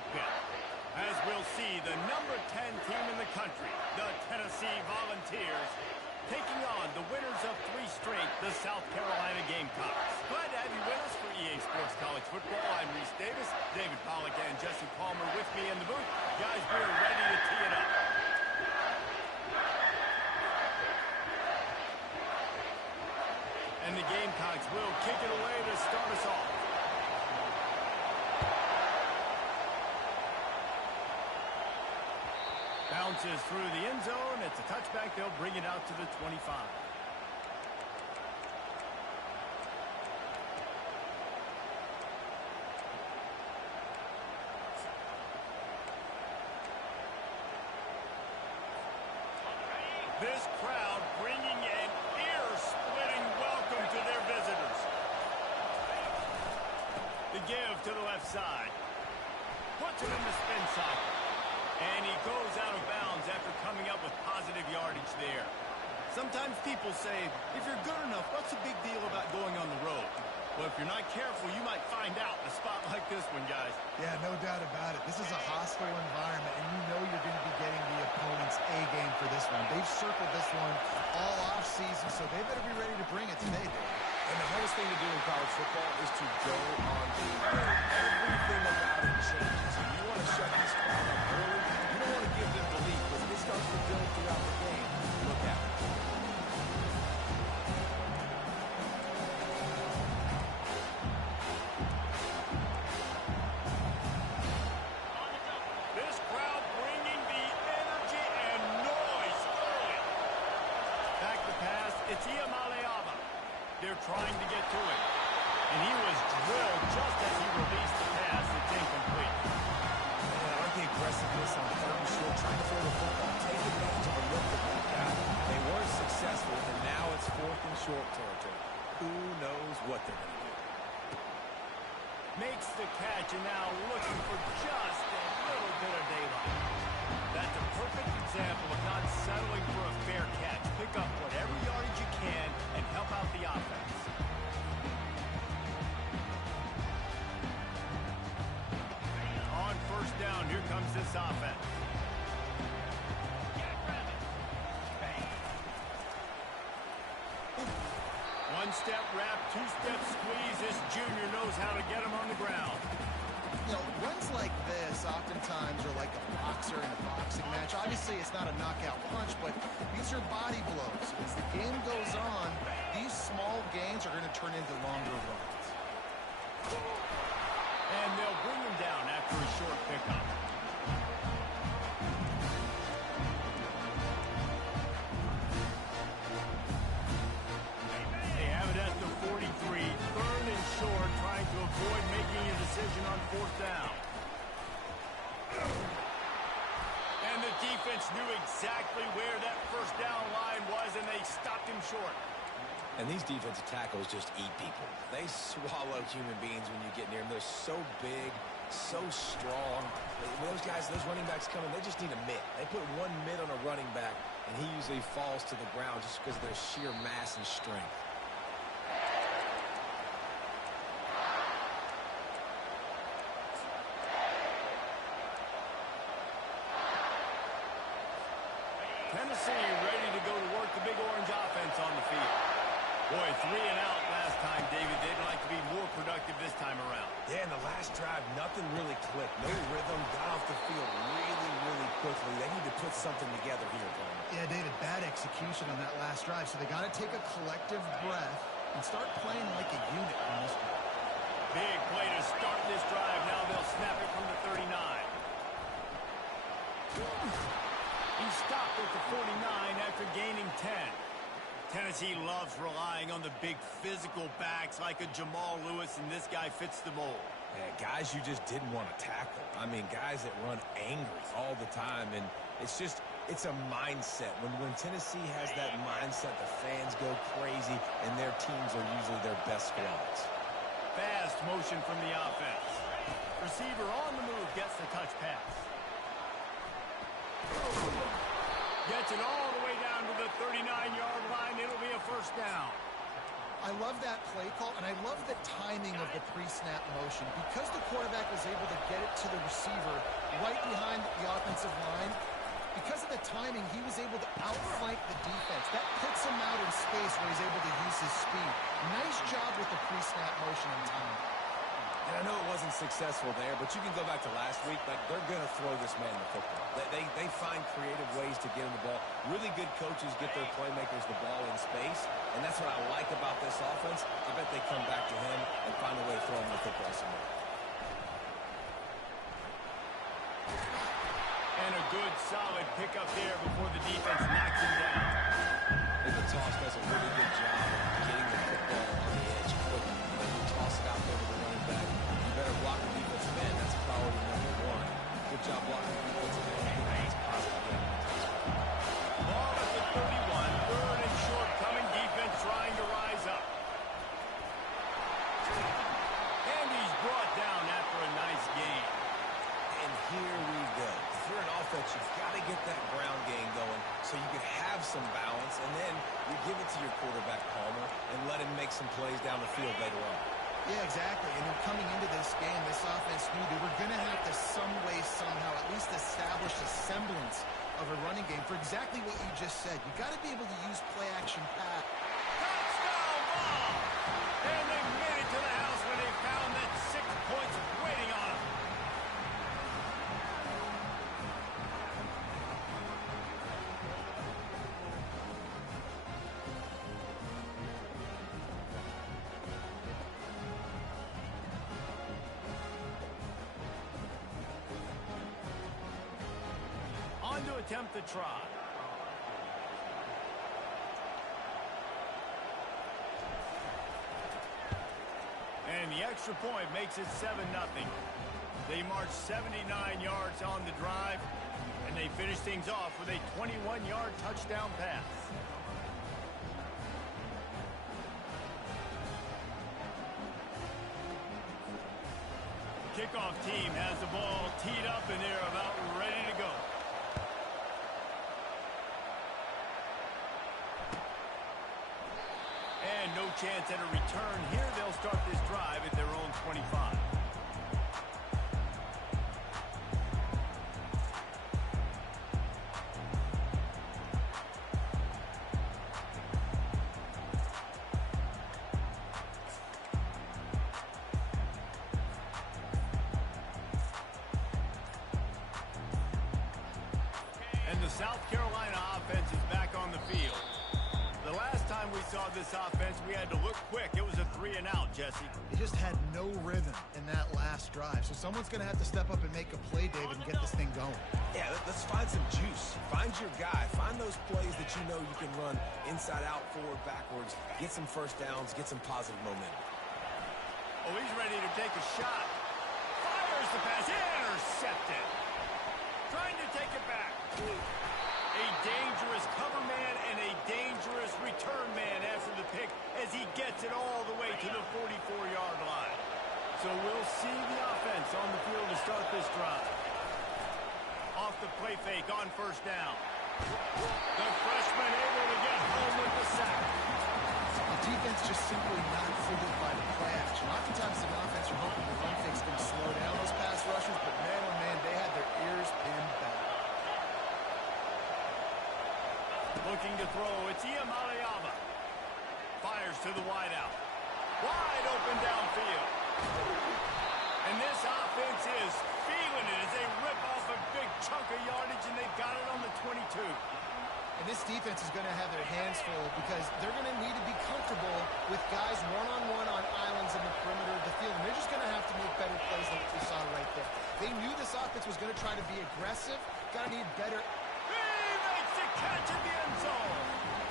snake pit. As we'll see, the number 10 team in the country, the Tennessee Volunteers, taking on the winners of 3 straight, the South Carolina Gamecocks. Glad to have you with us for EA Sports College Football. I'm Reese Davis, David Pollack and Jesse Palmer with me in the booth. Guys, we're ready to tee it up. And the Gamecocks will kick it away to start us off. Bounces through the end zone. It's a touchback. They'll bring it out to the 25. This crowd bringing an ear-splitting welcome to their visitors. The give to the left side. Puts him in the spin cycle. And he goes out of bounds after coming up with positive yardage there. Sometimes people say, if you're good enough, what's the big deal about going on the road? Well, if you're not careful, you might find out in a spot like this one, guys. Yeah, no doubt about it. This is a hostile environment, and you know you're going to be getting the opponent's A game for this one. They've circled this one all offseason, so they better be ready to bring it today, Dave. And the hardest thing to do in college football is to go on the road. Everything about it changes. And you want to shut this crowd up early. You don't want to give them belief, because this starts to build throughout the game. Look out. This crowd bringing the energy and noise early. Back to pass, it's Iamaleava. They're trying to get to it. And he was drilled just as he released the pass. It's incomplete. Man, I like the aggressiveness on 3rd and short, trying to throw the football, take advantage of a look that they got. They weren't successful, and now it's 4th and short territory. Who knows what they're going to do? Makes the catch, and now looking for just a little bit of daylight. That's a perfect example of not settling for a fair catch. Pick up whatever yardage you can and help out the offense. On 1st down, here comes this offense. One-step wrap, 2-step squeeze. This junior knows how to get him on the ground. You know, runs like this oftentimes are like a boxer in a boxing match. Obviously, it's not a knockout punch, but these are body blows. As the game goes on, these small gains are going to turn into longer runs. And they'll bring him down after a short pickup. They have it at the 43, 3rd and short, trying to avoid making a decision on 4th down. And the defense knew exactly where that 1st down line was, and they stopped him short. And these defensive tackles just eat people. They swallow human beings when you get near them. They're so big, so strong. When those guys, those running backs come in, they just need a mitt. They put one mitt on a running back, and he usually falls to the ground just because of their sheer mass and strength. Tennessee ready to go to work the big orange offense on the field. Boy, 3 and out last time, David. They'd like to be more productive this time around. Yeah, in the last drive, nothing really clicked. No rhythm, got off the field really quickly. They need to put something together here, Palmer. Yeah, David, bad execution on that last drive, so they got to take a collective breath and start playing like a unit on this one. Big play to start this drive. Now they'll snap it from the 39. He stopped at the 49 after gaining 10. Tennessee loves relying on the big physical backs like a Jamal Lewis, and this guy fits the mold. Yeah, guys you just didn't want to tackle. I mean, guys that run angry all the time, and it's a mindset. When Tennessee has that mindset, the fans go crazy, and their teams are usually their best squads. Fast motion from the offense. Receiver on the move gets the touch pass. Gets it all the way down to the 39-yard line. It'll be a 1st down. I love that play call, and I love the timing of the pre-snap motion. Because the quarterback was able to get it to the receiver right behind the offensive line, because of the timing, he was able to outflank the defense. That puts him out in space where he's able to use his speed. Nice job with the pre-snap motion and timing. And I know it wasn't successful there, but you can go back to last week. Like, they're going to throw this man the football. They find creative ways to get him the ball. Really good coaches get their playmakers the ball in space, and that's what I like about this offense. I bet they come back to him and find a way to throw him the football somewhere. And a good, solid pickup there before the defense knocks him down. I think the toss does a really good job of getting the football on the edge quickly. When you toss it out there to the running back, you better block the defensive end. That's priority number one. Good job blocking the defensive end. I think that's positive game. Ball at the 31. Third and short coming. Defense trying to rise up. And he's brought down after a nice gain. And here we go. If you're an offense, you've got to get that ground game going so you can have some balance, and then you give it to your quarterback, Palmer, and let him make some plays down the field later on. Yeah, exactly. And then coming into this game, this offense knew they were going to have to some way, somehow, at least establish a semblance of a running game for exactly what you just said. You got to be able to use play-action pass. Touchdown ball! And they made it to the house when they found that 6 points waiting on them. On to attempt the try. And the extra point makes it 7-0. They march 79 yards on the drive, and they finish things off with a 21-yard touchdown pass. Kickoff team has the ball teed up, and they're about ready to go. And no chance at a return here. They'll start this drive at their own 25. And the South Carolina offense is back on the field. The last time we saw this offense, we had to look quick. It was a 3-and-out, Jesse. They just had no rhythm in that last drive. So someone's going to have to step up and make a play, David, and get this thing going. Yeah, let's find some juice. Find your guy. Find those plays that you know you can run inside out, forward, backwards. Get some first downs. Get some positive momentum. Oh, he's ready to take a shot. Fires the pass. Intercepted. Trying to take it back. A dangerous cover man and a dangerous return man after the pick as he gets it all the way to the 44-yard line. So we'll see the offense on the field to start this drive. Off the play fake on first down. The freshman able to get home with the sack. The defense just simply not fooled by the play action. Oftentimes the offense are hoping the run fake's going to slow down those pass rushers, but man, oh man, they had their ears pinned back. Looking to throw, it's Iamaleava. Fires to the wideout. Wide open downfield. And this offense is feeling it as they rip off a big chunk of yardage, and they've got it on the 22. And this defense is going to have their hands full because they're going to need to be comfortable with guys one-on-one on islands in the perimeter of the field. And they're just going to have to make better plays than what we saw right there. They knew this offense was going to try to be aggressive. Got to need better. Catch in the end zone.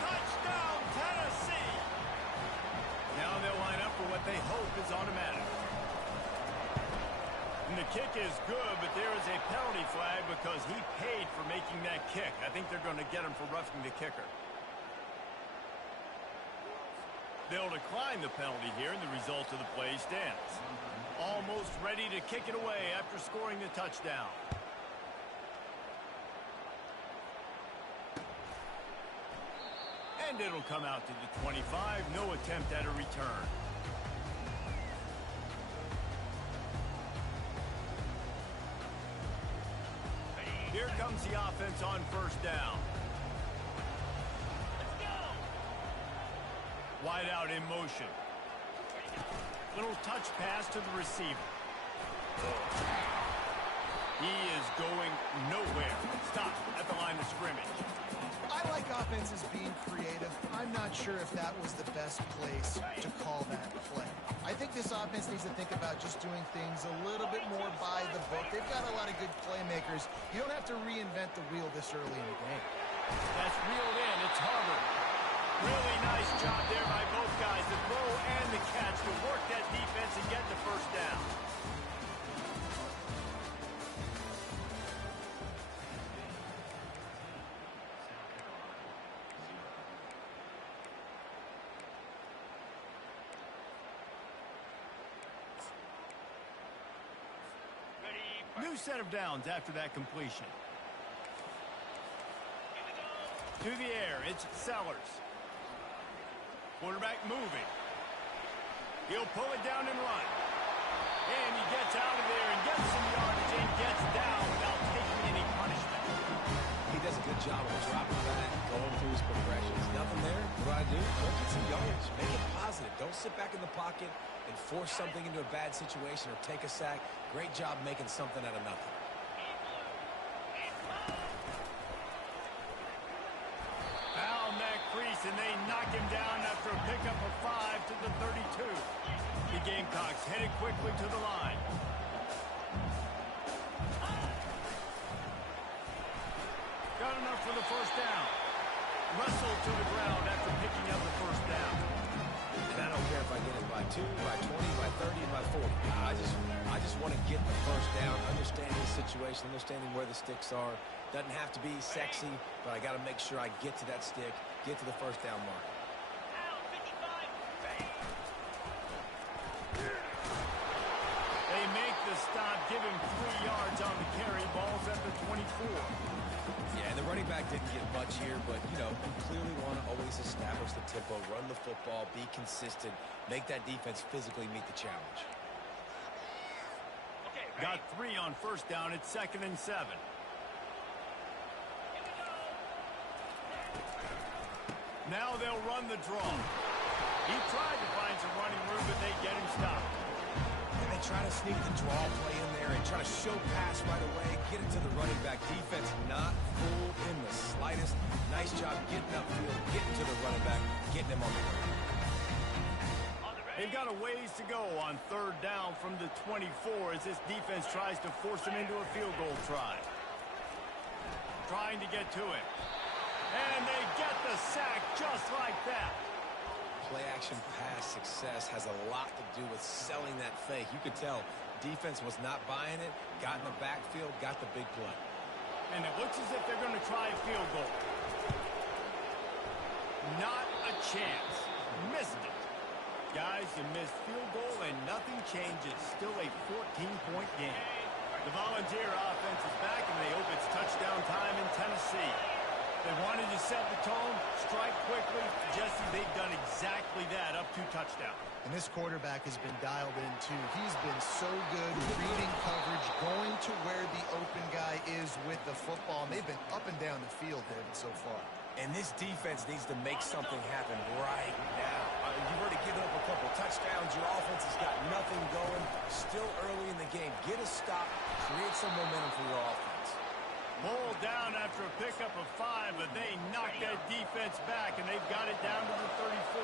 Touchdown, Tennessee. Now they'll line up for what they hope is automatic. And the kick is good, but there is a penalty flag because he paid for making that kick. I think they're going to get him for roughing the kicker. They'll decline the penalty here, and the result of the play stands. Almost ready to kick it away after scoring the touchdown. And it'll come out to the 25. No attempt at a return. Here comes the offense on first down. Wide out in motion. Little touch pass to the receiver. He is going nowhere. Stop at the line of scrimmage. I like offenses being creative. I'm not sure if that was the best place to call that play. I think this offense needs to think about just doing things a little bit more by the book. They've got a lot of good playmakers. You don't have to reinvent the wheel this early in the game. That's reeled in. It's Harvard. Really nice job there by both guys, the throw and the catch, to work that defense and get the first down. New set of downs after that completion. To the air, it's Sellers. Quarterback moving. He'll pull it down and run. And he gets out of there and gets some yardage and gets down without taking any punishment. He does a good job of dropping back, going through his progressions. Nothing there. What do I do? Go get some yardage. Make it positive. Don't sit back in the pocket and force something into a bad situation or take a sack. Great job making something out of nothing. Found that crease, and they knock him down after a pickup of 5 to the 32. The Gamecocks headed quickly to the line. Got enough for the first down. Wrestled to the ground after picking up the first down. And I don't care if I get it by 2, by 20, by 30, by 40. I just want to get the first down, understanding the situation, understanding where the sticks are. Doesn't have to be sexy, but I got to make sure I get to that stick, get to the first down mark. They make the stop, give him 3 yards on the carry. Ball's at the 24. Yeah, and the running back didn't get much here, but, you know, you clearly want to always establish the tempo, run the football, be consistent, make that defense physically meet the challenge. Got 3 on first down. It's 2nd and 7. Now they'll run the draw. He tried to find some running room, but they get him stopped. And they try to sneak the draw play in there and try to show pass right away, get it to the running back. Defense not fooled in the slightest. Nice job getting upfield, getting to the running back, getting him on the ground. They've got a ways to go on 3rd down from the 24 as this defense tries to force him into a field goal try. Trying to get to it. And they get the sack just like that. Play-action pass success has a lot to do with selling that fake. You could tell defense was not buying it, got in the backfield, got the big play. And it looks as if they're going to try a field goal. Not a chance. Missed it. Guys, a missed field goal and nothing changes. Still a 14-point game. The Volunteer offense is back and they hope it's touchdown time in Tennessee. They wanted to set the tone, strike quickly. Jesse, they've done exactly that up to touchdown. And this quarterback has been dialed in, too. He's been so good reading coverage, going to where the open guy is with the football. And they've been up and down the field, David, so far. And this defense needs to make something happen right now. You've already given up a couple touchdowns. Your offense has got nothing going. Still early in the game. Get a stop. Create some momentum for your offense. Pulled down after a pickup of 5, but they knocked that defense back, and they've got it down to the 34.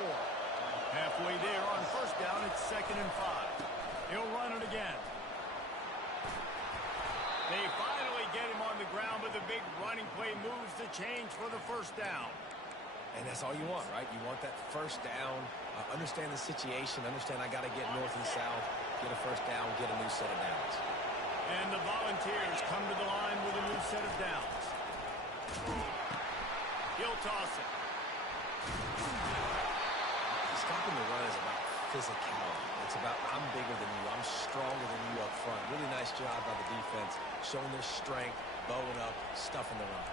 Halfway there on first down, it's 2nd and 5. He'll run it again. They finally get him on the ground, but the big running play moves the change for the first down. And that's all you want, right? You want that first down. Understand the situation. Understand I got to get north and south, get a first down, get a new set of downs. And the Volunteers come to the line with a new set of downs. He'll toss it. Stopping the run is about physicality. It's about I'm bigger than you. I'm stronger than you up front. Really nice job by the defense, showing their strength, bowing up, stuffing the run.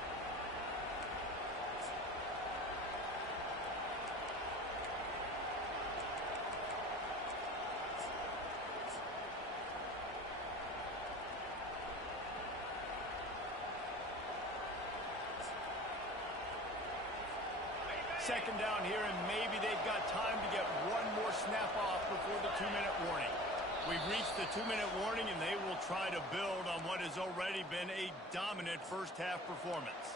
Second down here, and maybe they've got time to get one more snap off before the 2-minute warning. We've reached the 2-minute warning, and they will try to build on what has already been a dominant first-half performance.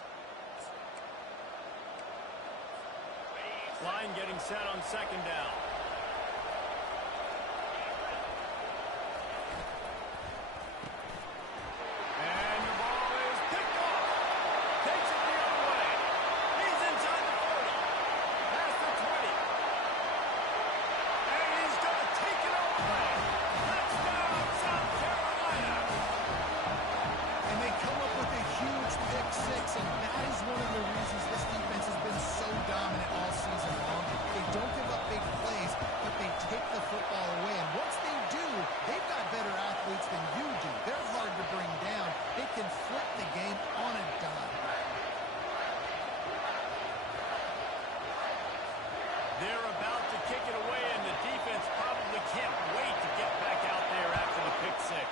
Line getting set on second down. And the ball is picked off. Takes it the other way. He's inside the 40. Past the 20. And he's going to take it all the way. Touchdown, South Carolina. And they come up with a huge pick six, and that is one of the reasons this defense has been so dominant all season long. They don't give up big plays, but they take the football away. And once they do, they've got better athletes than you do. They're hard to bring down. They can flip the game on a dime. They're about to kick it away, and the defense probably can't wait to get back out there after the pick six.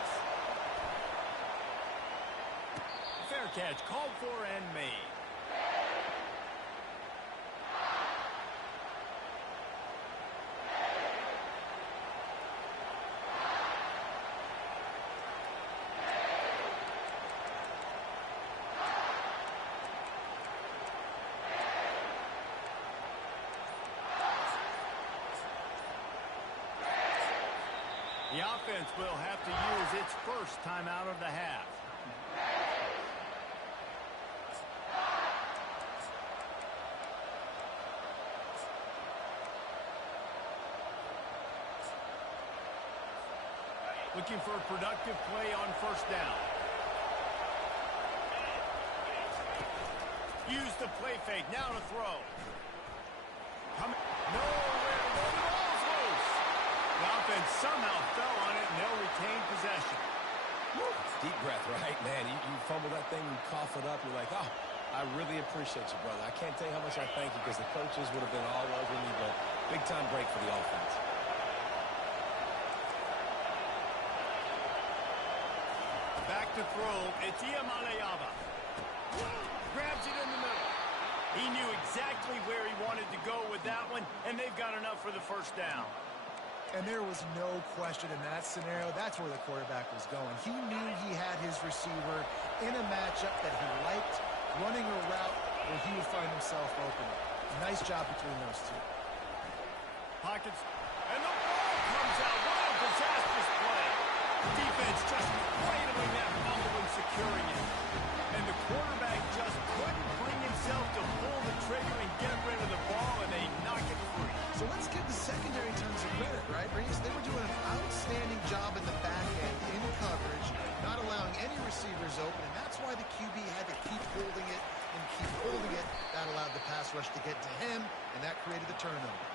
Fair catch called for and made. The offense will have to use its first timeout of the half. Looking for a productive play on first down. Use the play fake. Now to throw. Nowhere to go. The ball's loose. The offense somehow fell on it, and they'll retain possession. Woo. Deep breath, right? Man, you fumble that thing, you cough it up, you're like, oh, I really appreciate you, brother. I can't tell you how much I thank you because the coaches would have been all over me, but big-time break for the offense. Back to throw. It's Iamaleava. Grabs it in the middle. He knew exactly where he wanted to go with that one, and they've got enough for the first down. And there was no question in that scenario. That's where the quarterback was going. He knew he had his receiver in a matchup that he liked, running a route where he would find himself open. Nice job between those two. Pockets. And the ball comes out. What a disastrous play. Defense just cradling that fumble and securing it. And the quarterback just couldn't bring himself to pull the trigger and get rid of the ball, and they knock it free. So let's give the secondary terms of credit, right, Reeves? They were doing an outstanding job in the back end, in coverage, not allowing any receivers open, and that's why the QB had to keep holding it and keep holding it. That allowed the pass rush to get to him, and that created the turnover.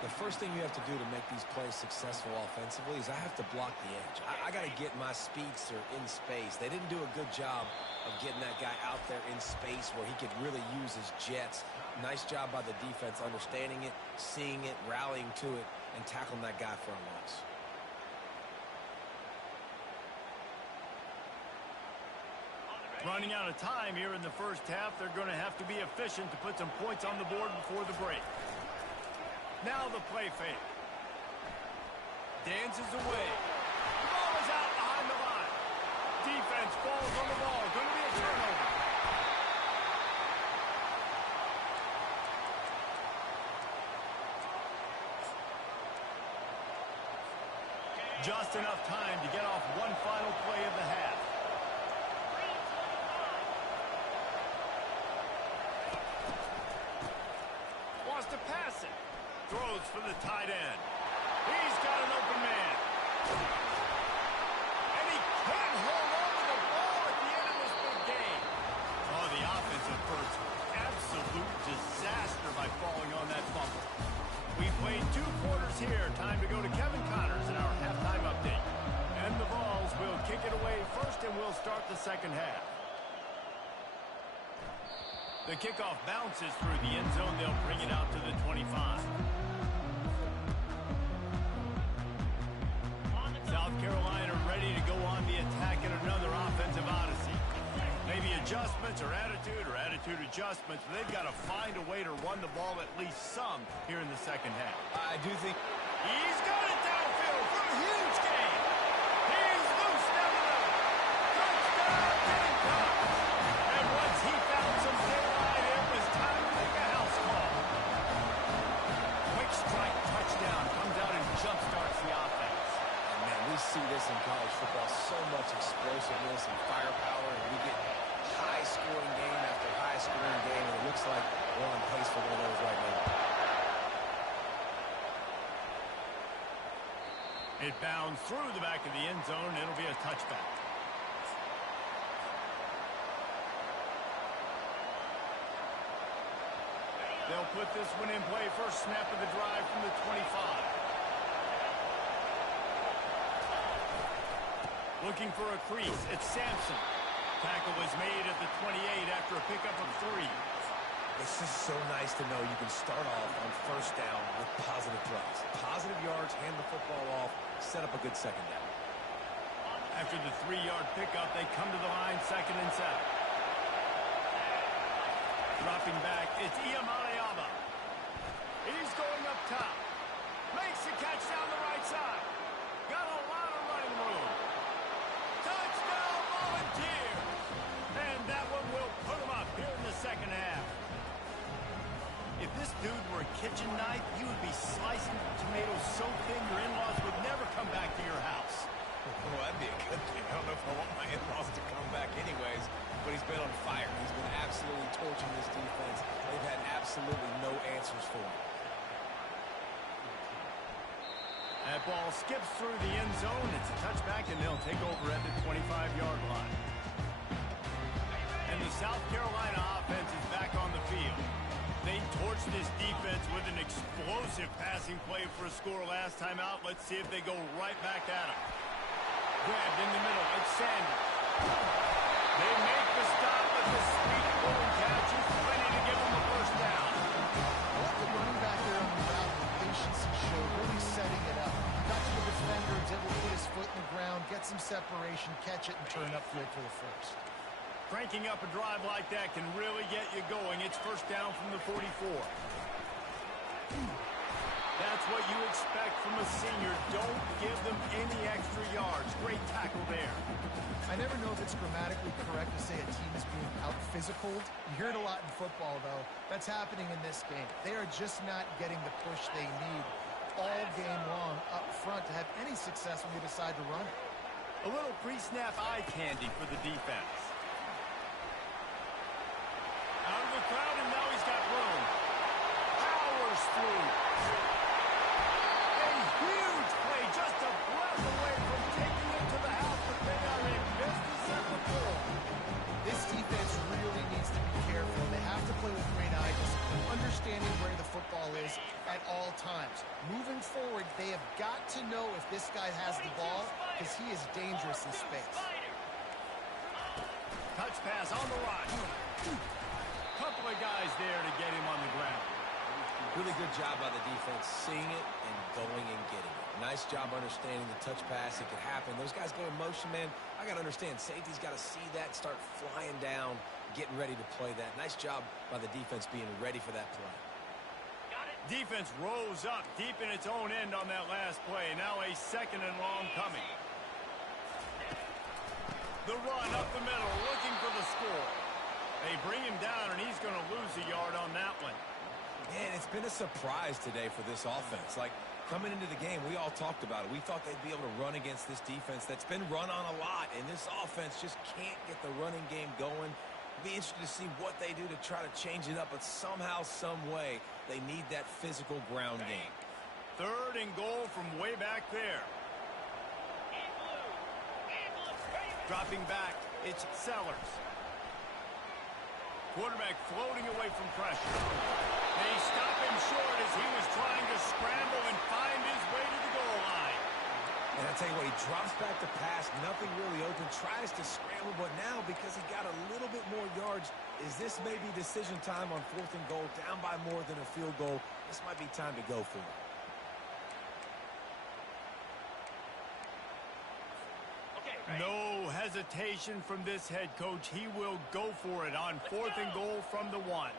The first thing you have to do to make these plays successful offensively is I have to block the edge. I got to get my speedster in space. They didn't do a good job of getting that guy out there in space where he could really use his jets. Nice job by the defense understanding it, seeing it, rallying to it, and tackling that guy for a loss. Running out of time here in the first half. They're going to have to be efficient to put some points on the board before the break. Now the play fake. Dances away. The ball is out behind the line. Defense falls on the ball. Going to be a turnover. Just enough time to get off one final play of the half. Wants to pass it. Throws for the tight end. He's got an open man. And he can't hold on to the ball at the end of this big game. Oh, the offensive first. Absolute disaster by falling on that fumble. We played 2 quarters here. Time to go to Kevin Connors in our halftime update. And the Vols will kick it away first, and we'll start the second half. The kickoff bounces through the end zone. They'll bring it out to the 25. South Carolina ready to go on the attack in another offensive odyssey. Maybe a adjustments or attitude adjustments. They've got to find a way to run the ball at least some here in the second half. I do think he's got it downfield for a huge gain. He's loose down the middle. Touchdown, Gamecocks. And once he found some daylight, it was time to make a house call. Quick strike touchdown comes out and jumpstarts the offense. Man, we see this in college football, so much explosiveness and firepower, and we get high-scoring game after high-scoring game, and it looks like we're on pace for one of those right now. It bounds through the back of the end zone, and it'll be a touchback. They'll put this one in play. First snap of the drive from the 25. Looking for a crease. It's Sampson. Tackle was made at the 28 after a pickup of 3. It's just so nice to know you can start off on first down with positive plays. Positive yards, hand the football off, set up a good second down. After the 3-yard pickup, they come to the line, 2nd and 7. Dropping back, it's Iamaleava. He's going up top. Makes the catch down the right side. Got a lot of running room. Touchdown, Volunteers! And that one will put them up here in the second half. If this dude were a kitchen knife, you would be slicing tomatoes so thin your in-laws would never come back to your house. Well, that'd be a good thing. I don't know if I want my in-laws to come back anyways, but he's been on fire. He's been absolutely torching this defense. They've had absolutely no answers for him. That ball skips through the end zone. It's a touchback, and they'll take over at the 25-yard line. And the South Carolina offense is back on the field. They torched this defense with an explosive passing play for a score last time out. Let's see if they go right back at him. Grabbed in the middle. It's Sanders. They make the stop, but the sweet pulling catch is ready to give them the first down. I like the running back there on the route. The patience he showed, really setting it up. Got to the defender, was able to put his foot in the ground, get some separation, catch it, and turn upfield for the first. Cranking up a drive like that can really get you going. It's first down from the 44. That's what you expect from a senior. Don't give them any extra yards. Great tackle there. I never know if it's grammatically correct to say a team is being out-physicaled. You hear it a lot in football, though. That's happening in this game. They are just not getting the push they need all game long up front to have any success when they decide to run it. A little pre-snap eye candy for the defense. Out of the crowd, and now he's got room. Powers through. A huge play, just a breath away from taking it to the house, but they are in business at the 4. This defense really needs to be careful. They have to play with great eye discipline, understanding where the football is at all times. Moving forward, they have got to know if this guy has the ball, because he is dangerous in space. Touch pass on the run. Couple of guys there to get him on the ground. Really good job by the defense, seeing it and going and getting it. Nice job understanding the touch pass. It could happen. Those guys go in motion, man. I got to understand, safety's got to see that, start flying down, getting ready to play that. Nice job by the defense being ready for that play. Defense rose up deep in its own end on that last play. Now a 2nd and long coming. The run up the middle, looking for the score. They bring him down, and he's going to lose a yard on that one. Man, it's been a surprise today for this offense. Like, coming into the game, we all talked about it. We thought they'd be able to run against this defense that's been run on a lot, and this offense just can't get the running game going. Be interested to see what they do to try to change it up, but somehow, some way, they need that physical ground game. 3rd and goal from way back there. Dropping back, it's Sellers. Quarterback floating away from pressure. They stop him short as he was trying to scramble and find his way to the goal line. And I'll tell you what, he drops back to pass, nothing really open, tries to scramble, but now because he got a little bit more yards, is this maybe decision time on 4th and goal, down by more than a field goal? This might be time to go for it. No hesitation. hesitation from this head coach. He will go for it on 4th and goal from the 1.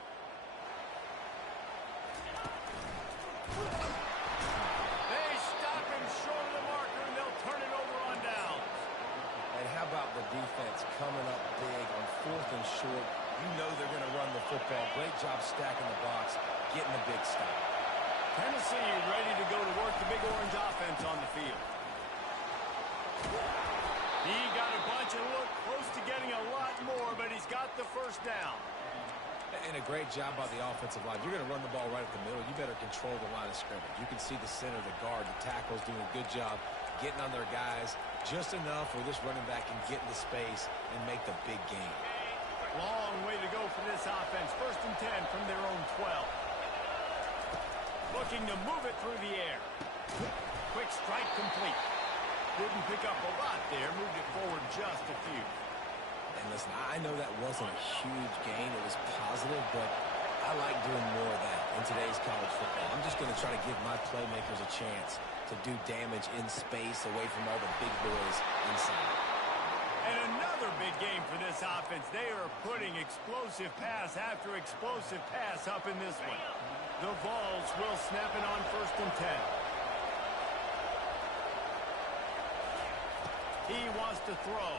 They stop him short of the marker, and they'll turn it over on downs. And how about the defense coming up big on 4th and short? You know they're going to run the football. Great job stacking the box, getting a big stop. Tennessee ready to go to work the Big Orange offense on the field. He got a bunch and looked close to getting a lot more, but he's got the first down. And a great job by the offensive line. You're going to run the ball right up the middle. You better control the line of scrimmage. You can see the center, the guard, the tackles doing a good job getting on their guys just enough where this running back can get into space and make the big game. Long way to go for this offense. 1st and 10 from their own 12. Looking to move it through the air. Quick strike complete. Didn't pick up a lot there. Moved it forward just a few. And listen, I know that wasn't a huge gain. It was positive, but I like doing more of that in today's college football. I'm just going to try to give my playmakers a chance to do damage in space away from all the big boys inside. And another big game for this offense. They are putting explosive pass after explosive pass up in this one. The Vols will snap it on 1st and 10. He wants to throw.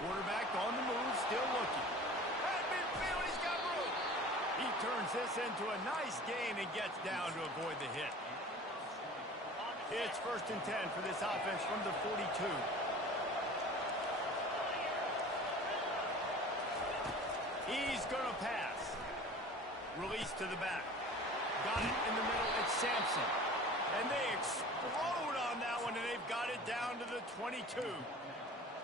Quarterback on the move, still looking. At midfield, he's got room. He turns this into a nice gain and gets down to avoid the hit. It's 1st and 10 for this offense from the 42. He's going to pass. Release to the back. Got it in the middle. It's Sampson. And they explode on that one, and they've got it down to the 22.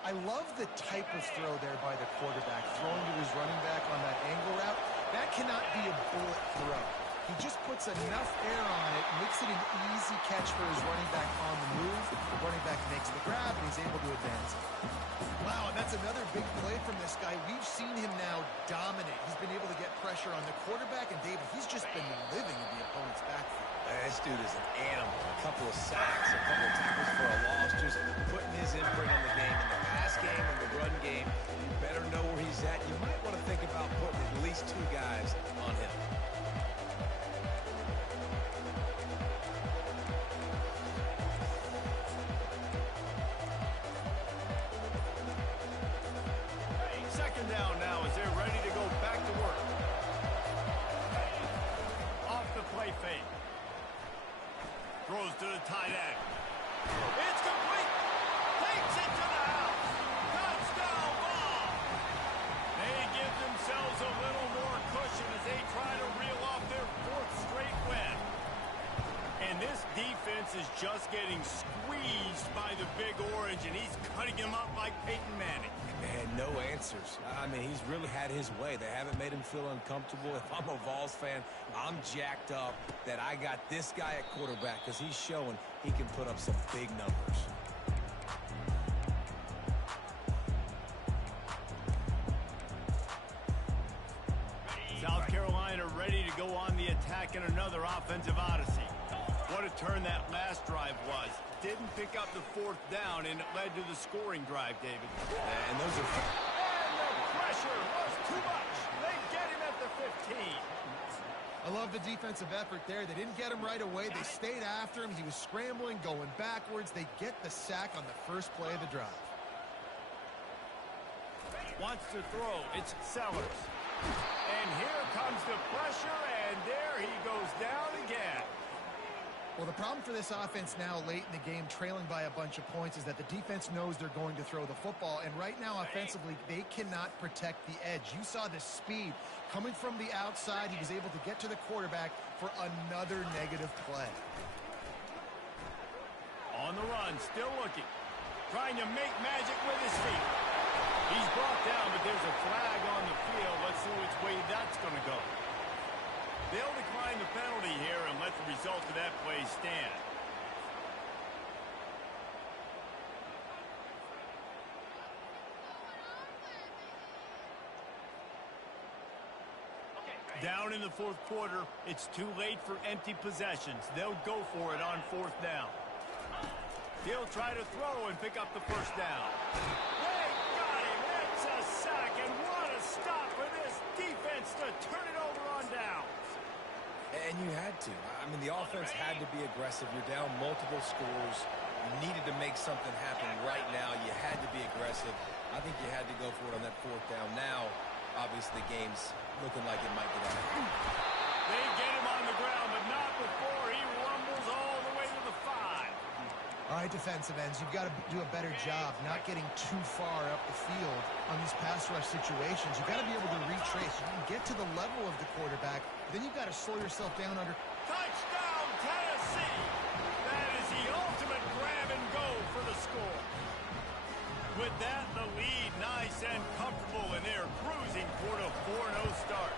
I love the type of throw there by the quarterback, throwing to his running back on that angle route. That cannot be a bullet throw. He just puts enough air on it, makes it an easy catch for his running back on the move. The running back makes the grab, and he's able to advance it. Wow, and that's another big play from this guy. We've seen him now dominate. He's been able to get pressure on the quarterback, and David, he's just been living in the opponent's backfield. This dude is an animal. A couple of sacks, a couple of tackles for a loss, just putting his imprint on the game. In the pass game and the run game, you better know where he's at. You might want to think about putting at least 2 guys on him. Second down now as they're ready to go back to work. Off the play fake. Throws to the tight end. It's complete. Takes it to the house. Touchdown ball. They give themselves a little more cushion as they try to reel off their 4th straight win. And this defense is just getting squeezed by the Big Orange, and he's cutting him up like Peyton Manning. And no answers. I mean, he's really had his way. They haven't made him feel uncomfortable. If I'm a Vols fan, I'm jacked up that I got this guy at quarterback because he's showing he can put up some big numbers. South Carolina ready to go on the attack in another offensive odyssey. What a turn that last drive was. Didn't pick up the 4th down, and it led to the scoring drive, David. And those are... And the pressure was too much. They get him at the 15. I love the defensive effort there. They didn't get him right away. They stayed after him. He was scrambling, going backwards. They get the sack on the first play of the drive. Wants to throw. It's Sellers. And here comes the pressure, and there he goes down again. Well, the problem for this offense now late in the game, trailing by a bunch of points, is that the defense knows they're going to throw the football. And right now, offensively, they cannot protect the edge. You saw the speed coming from the outside. He was able to get to the quarterback for another negative play. On the run, still looking. Trying to make magic with his feet. He's brought down, but there's a flag on the field. Let's see which way that's going to go. They'll decline the penalty here and let the result of that play stand. Down in the 4th quarter, it's too late for empty possessions. They'll go for it on 4th down. He'll try to throw and pick up the first down. They got him. It's a sack, and what a stop for this defense to turn it over on downs. And you had to. I mean, the offense had to be aggressive. You're down multiple scores. You needed to make something happen right now. You had to be aggressive. I think you had to go for it on that fourth down. Now, obviously, the game's looking like it might get out. They get him on the ground, but not before he rumbles all the way to the 5. All right, defensive ends, you've got to do a better job not getting too far up the field on these pass rush situations. You've got to be able to retrace. You can get to the level of the quarterback, then you've got to slow yourself down under. Touchdown, Tennessee! That is the ultimate grab and go for the score. With that, the lead nice and comfortable, and they're cruising toward a 4-0 start.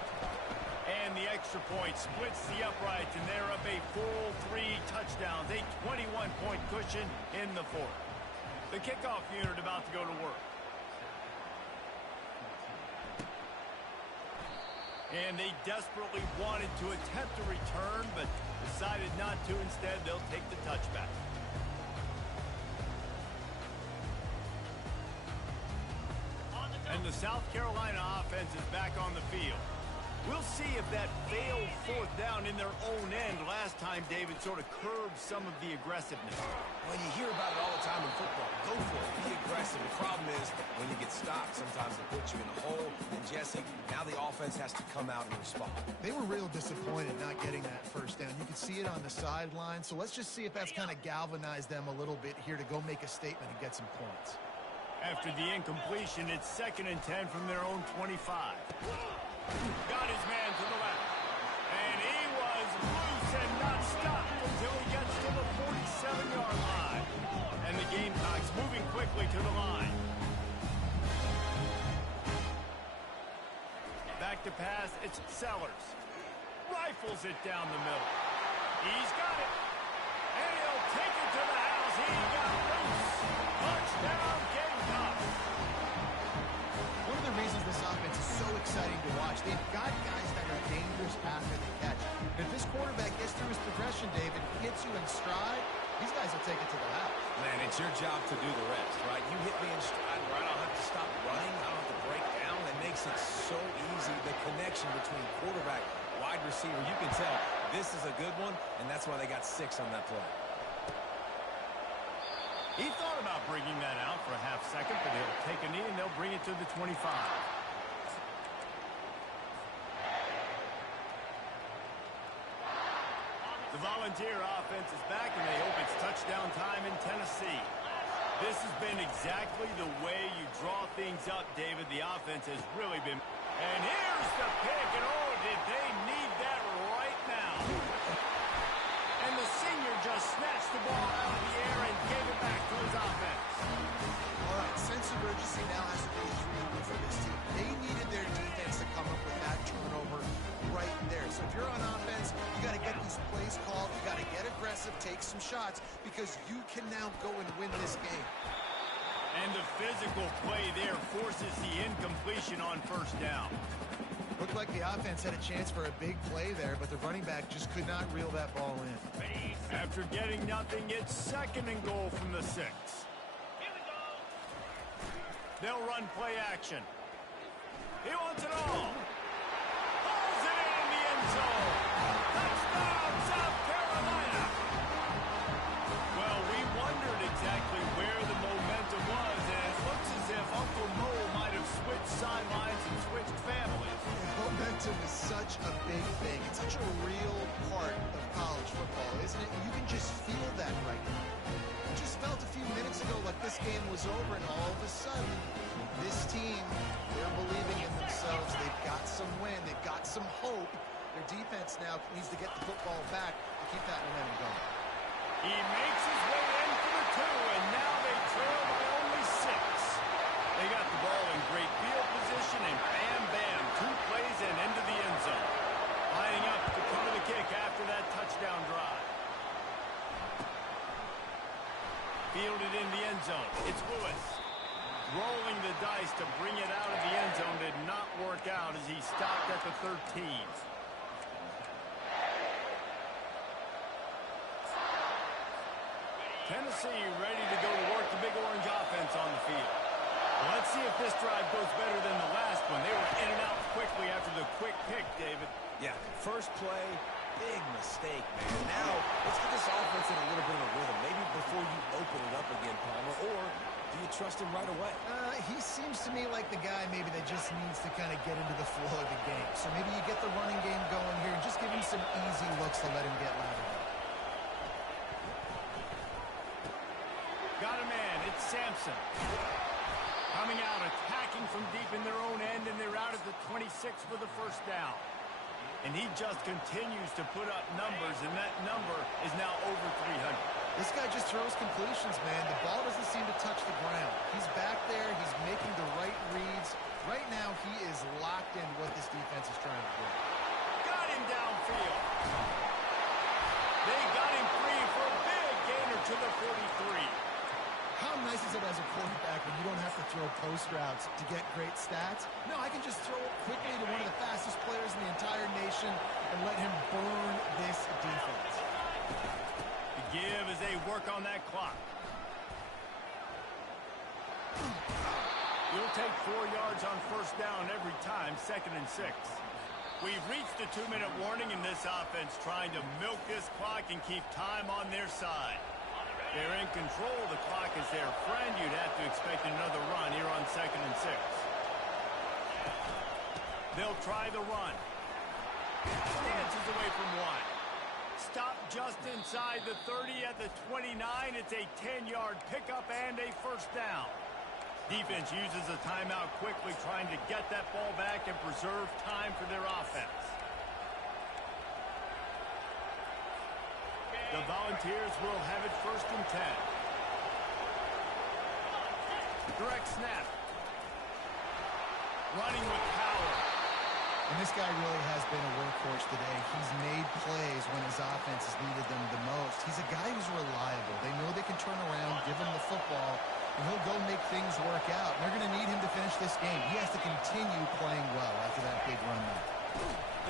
And the extra point splits the uprights, and they're up a full 3 touchdowns, a 21-point cushion in the fourth. The kickoff unit about to go to work. And they desperately wanted to attempt a return, but decided not to. Instead, they'll take the touchback. And the South Carolina offense is back on the field. We'll see if that failed fourth down in their own end last time, David, sort of curbed some of the aggressiveness. Well, you hear about it all the time in football. Go for it. Be aggressive. The problem is when you get stopped, sometimes it puts you in a hole. And, Jesse, now the offense has to come out and respond. They were real disappointed not getting that first down. You could see it on the sideline. So let's just see if that's kind of galvanized them a little bit here to go make a statement and get some points. After the incompletion, it's 2nd and 10 from their own 25. Got his man to the left. And he was loose and not stopped until he gets to the 47-yard line. And the Gamecocks moving quickly to the line. Back to pass, it's Sellers. Rifles it down the middle. He's got it. And he'll take it to the house. He got loose. Touchdown, Gamecocks. One of the reasons this offense is so exciting to watch, they've got guys that are dangerous after the catch. If this quarterback gets through his progression, David, hits you in stride, these guys will take it to the house. Man, it's your job to do the rest, right? You hit me in stride where I don't have to stop running. I don't have to break down. It makes it so easy. The connection between quarterback, wide receiver, you can tell this is a good one, and that's why they got 6 on that play. He thought about bringing that out for a half second, but he'll take a knee and they'll bring it to the 25. The Volunteer offense is back, and they hope it's touchdown time in Tennessee. This has been exactly the way you draw things up, David. The offense has really been. And here's the pick, and oh, did they need that right now. And the senior just snatched the ball out of the air and gave it back to his offense. All right, sense of urgency now has to be real for this team. They needed their defense to come up with that turnover right there. So if you're on offense, you got to get these plays called. You got to get aggressive, take some shots, because you can now go and win this game. And the physical play there forces the incompletion on first down. Looked like the offense had a chance for a big play there, but the running back just could not reel that ball in. After getting nothing, it's 2nd and goal from the 6. They'll run play action. He wants it all. Pulls it in the end zone. Touchdown, South Carolina. Well, we wondered exactly where the momentum was, and it looks as if Uncle Mo might have switched sidelines and switched families. Momentum is such a big thing. It's such a real part of college football, isn't it? You can just feel that right now. It just felt a few minutes ago like this game was over, and all of a sudden, this team, they're believing in themselves. They've got some wind. They've got some hope. Their defense now needs to get the football back to keep that momentum going. He makes his way in for the 2, and now they trail by only 6. They got the ball in great field position, and bam, bam, 2 plays and into the end zone. Lining up to cover the kick after that touchdown drive. Fielded in the end zone. It's Lewis. Rolling the dice to bring it out of the end zone did not work out as he stopped at the 13. Tennessee ready to go to work the big orange offense on the field. Well, let's see if this drive goes better than the last one. They were in and out quickly after the quick pick, David. Yeah, first play, big mistake, man. Now, let's get this offense in a little bit of a rhythm. Maybe before you open it up again, Palmer, or do you trust him right away? He seems to me like the guy maybe that just needs to kind of get into the flow of the game. So maybe you get the running game going here and just give him some easy looks to let him get lateral. Got a man. It's Sampson. Coming out, attacking from deep in their own end, and they're out at the 26 for the first down. And he just continues to put up numbers, and that number is now over 300. This guy just throws completions, man. The ball doesn't seem to touch the ground. He's back there. He's making the right reads. Right now, he is locked in what this defense is trying to do. Got him downfield. They got him free for a big gainer to the 43. How nice is it as a quarterback when you don't have to throw post routes to get great stats? No, I can just throw it quickly to one of the fastest players in the entire nation and let him burn this defense. The give as they work on that clock. You'll take 4 yards on first down every time, 2nd and 6. We've reached the 2-minute warning in this offense, trying to milk this clock and keep time on their side. They're in control. The clock is their friend. You'd have to expect another run here on 2nd and 6. They'll try the run. Stances away from one. Stop just inside the 30 at the 29. It's a 10-yard pickup and a first down. Defense uses a timeout quickly, trying to get that ball back and preserve time for their offense. The Volunteers will have it 1st and 10. Direct snap. Running with power. And this guy really has been a workhorse today. He's made plays when his offense has needed them the most. He's a guy who's reliable. They know they can turn around, give him the football, and he'll go make things work out. And they're going to need him to finish this game. He has to continue playing well after that big run there.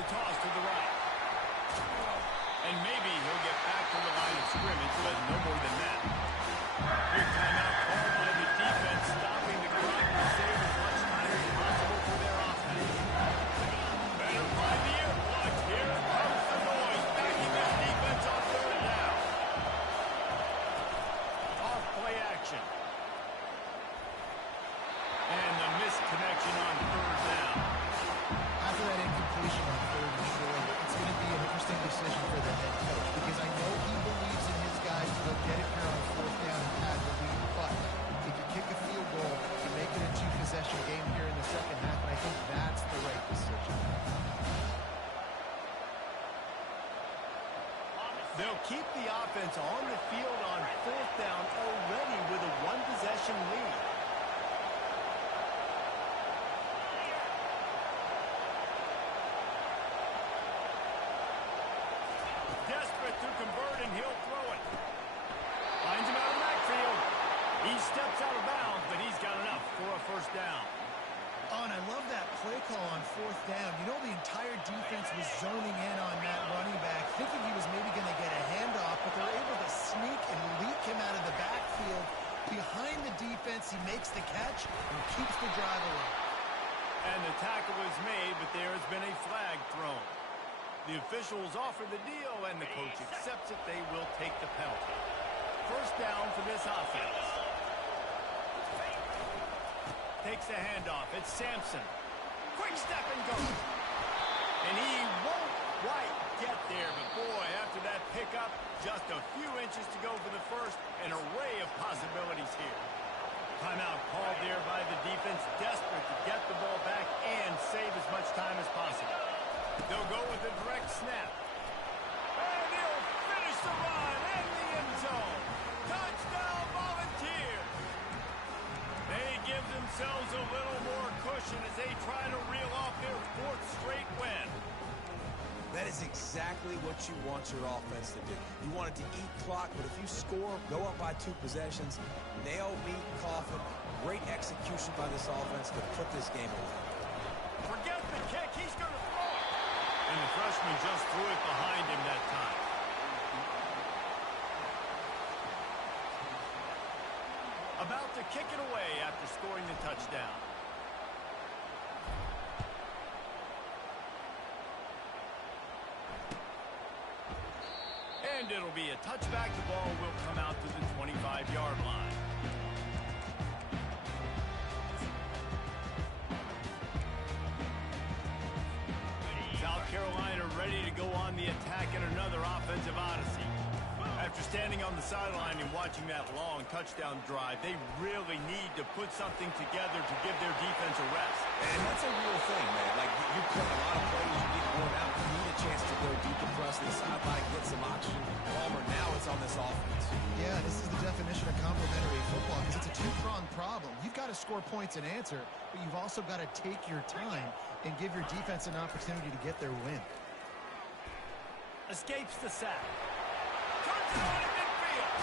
The toss to the right. And maybe he'll get back to the line of scrimmage, but no more than that. Big timeout called by the defense, stopping the clock to save as much time as possible for their offense. Better find the earplugs. Here comes the noise, backing this defense on 3rd down. Off play action. And the missed connection on 3rd down. After that incompletion on 3rd and short, it's going to be an interesting decision for the head coach because I know he believes in his guys to go get it here on 4th down and pad the lead. But if you kick a field goal, you make it a 2-possession game here in the second half, and I think that's the right decision. They'll keep the offense on the field on 4th down already with a 1-possession lead. Desperate to convert, and he'll throw it. Finds him out of the backfield. He steps out of bounds, but he's got enough for a first down. Oh, and I love that play call on 4th down. You know, the entire defense was zoning in on that running back, thinking he was maybe going to get a handoff, but they're able to sneak and leak him out of the backfield. Behind the defense, he makes the catch and keeps the drive alive. And the tackle is made, but there has been a flag thrown. The officials offer the deal, and the coach accepts it. They will take the penalty. First down for this offense. Takes the handoff. It's Sampson. Quick step and go. And he won't quite get there, but boy, after that pickup, just a few inches to go for the first. An array of possibilities here. Timeout called there by the defense, desperate to get the ball back and save as much time as possible. They'll go with a direct snap. And he'll finish the run in the end zone. Touchdown, Volunteers! They give themselves a little more cushion as they try to reel off their 4th straight win. That is exactly what you want your offense to do. You want it to eat clock, but if you score, go up by 2 possessions, nail, meet, coffin, great execution by this offense to put this game away. Forget the kick. He's going to throw it. And the freshman just threw it behind him that time. About to kick it away after scoring the touchdown. And it'll be a touchback. The ball will come out to the 25-yard line. South Carolina ready to go on the attack in another offensive odyssey. After standing on the sideline and watching that long touchdown drive, they really need to put something together to give their defense a rest. And that's a real thing, man. Like, you play a lot of plays, you get worn out, you need a chance to go decompress the sideline, get some oxygen. Palmer, now it's on this offense. Yeah, this is the definition of complementary football because it's a two-pronged problem. You've got to score points and answer, but you've also got to take your time and give your defense an opportunity to get their win. Escapes the sack. Turns it on in midfield.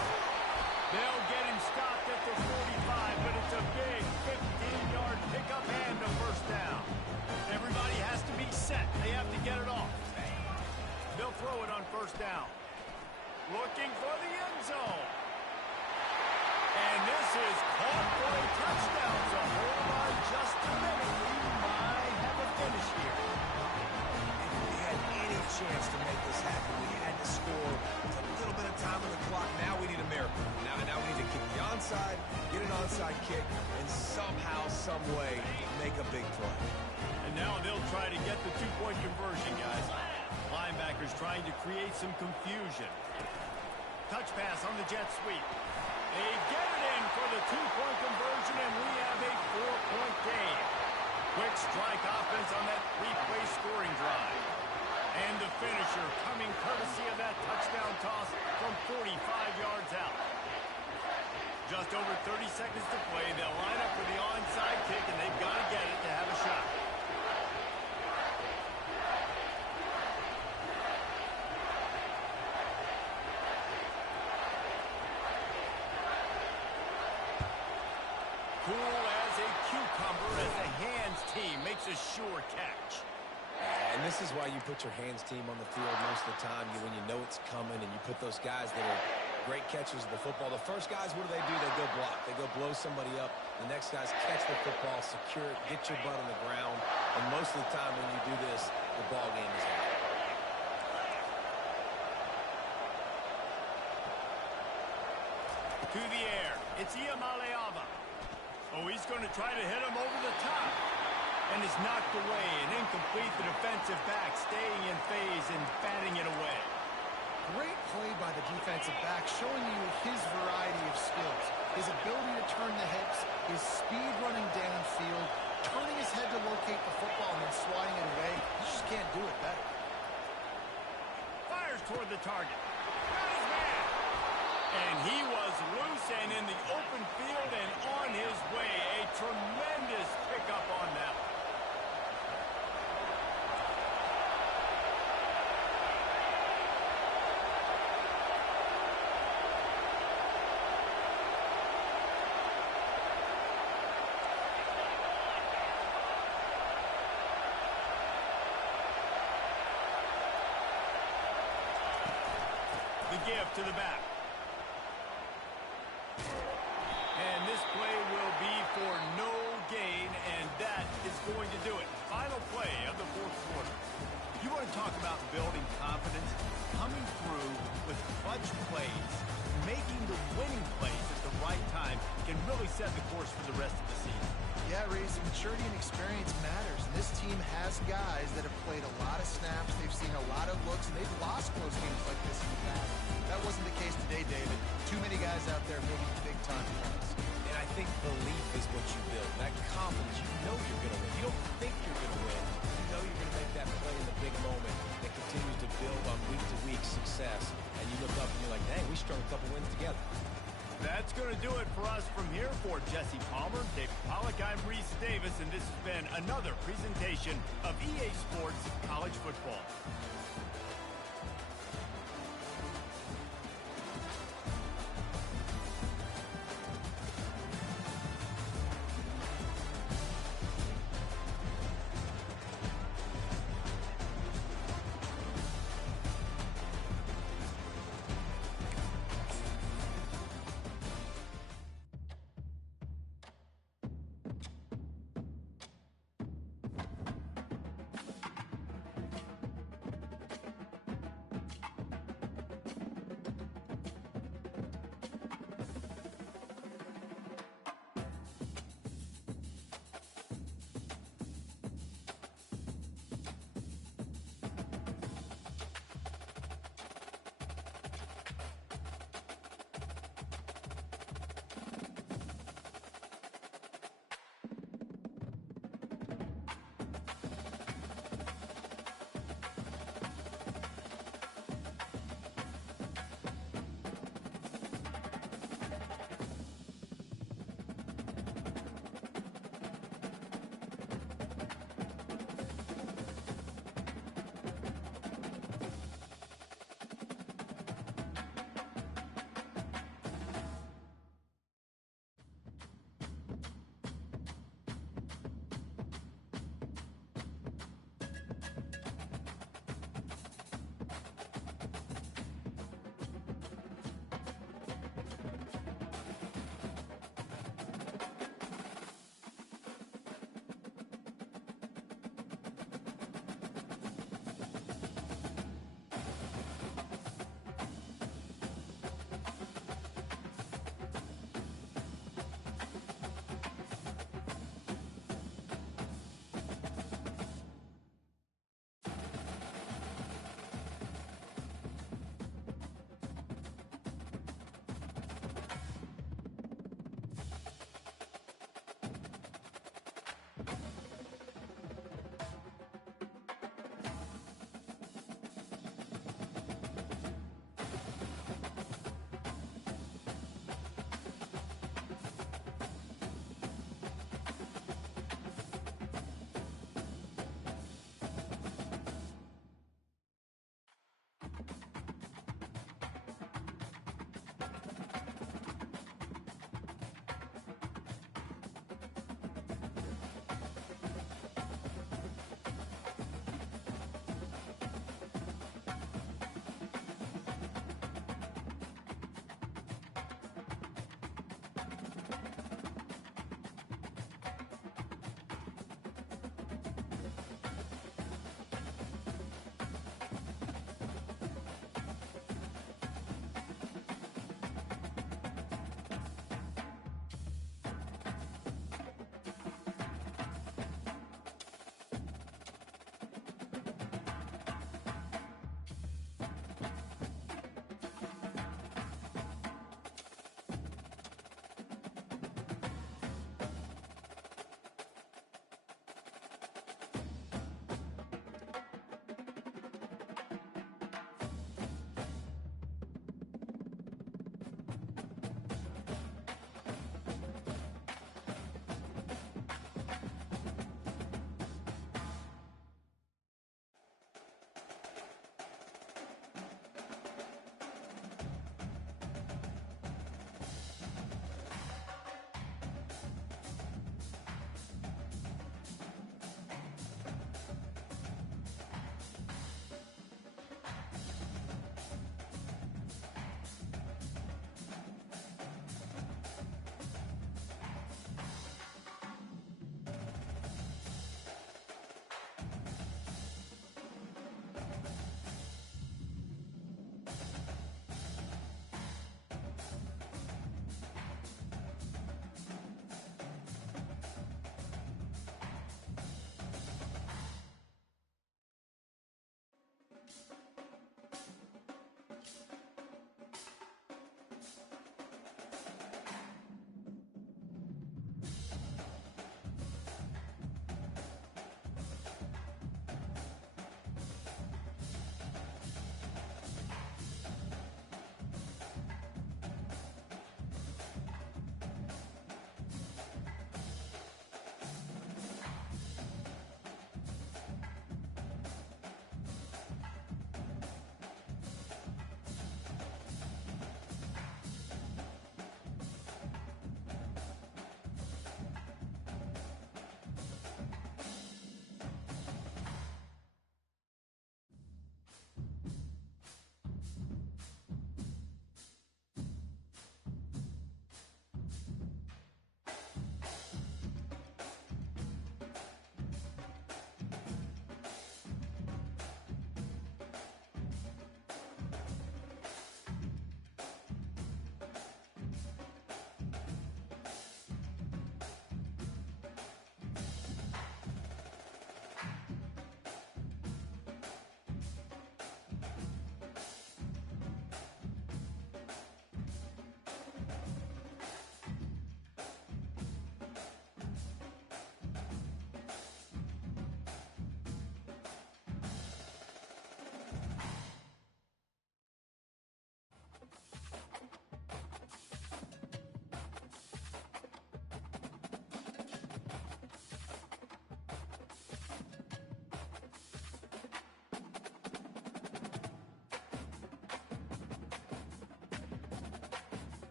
They'll get him stopped at the 45, but it's a big 15-yard pickup and a first down. Everybody has to be set. They have to get it off. They'll throw it on first down. Looking for the end zone. And this is caught for a touchdown. So hold on just a minute. We might have a finish here. If we had any chance to make this happen, we had to score. With a little bit of time on the clock. Now we need a miracle. Now we need to kick the onside, get an onside kick, and somehow, some way, make a big play. And now they'll try to get the two-point conversion, guys. Linebackers trying to create some confusion. Touch pass on the jet sweep. They get it in for the two-point conversion, and we have a 4-point game. Quick strike offense on that three-play scoring drive. And the finisher coming courtesy of that touchdown toss from 45 yards out. Just over 30 seconds to play. They'll line up for the onside kick, and they've got to get it to have a shot. Cool as a cucumber as the hands team makes a sure catch. And this is why you put your hands team on the field most of the time. When you know it's coming and you put those guys that are great catchers of the football. The first guys, what do? They go block. They go blow somebody up. The next guys catch the football, secure it, get your butt on the ground. And most of the time when you do this, the ball game is over. To the air. It's Iamaleava. Oh, he's going to try to hit him over the top. And is knocked away and incomplete. The defensive back staying in phase and batting it away. Great play by the defensive back, showing you his variety of skills. His ability to turn the hips, his speed running downfield, turning his head to locate the football and then swatting it away. You just can't do it better. Fires toward the target. Got his man. And he was loose and in the open field and on his way. A tremendous pickup on that one. Give to the back. And this play will be for no gain, and that is going to do it. Final play of the fourth quarter. You want to talk about building confidence? Coming through with clutch plays, making the winning plays at the right time can really set the course for the rest of the season. Yeah, Reese, maturity and experience matters. And this team has guys that have played a lot of snaps. They've seen a lot of looks, and they've lost close games like this in the past. That wasn't the case today, David. Too many guys out there making big-time plays. And I think belief is what you build. That confidence, you know you're going to win. You don't think you're going to win. You know you're going to make that play in the big moment that continues to build on week-to-week success. And you look up and you're like, dang, we strung a couple wins together. That's going to do it for us from here. For Jesse Palmer, David Pollack, I'm Reese Davis, and this has been another presentation of EA Sports College Football.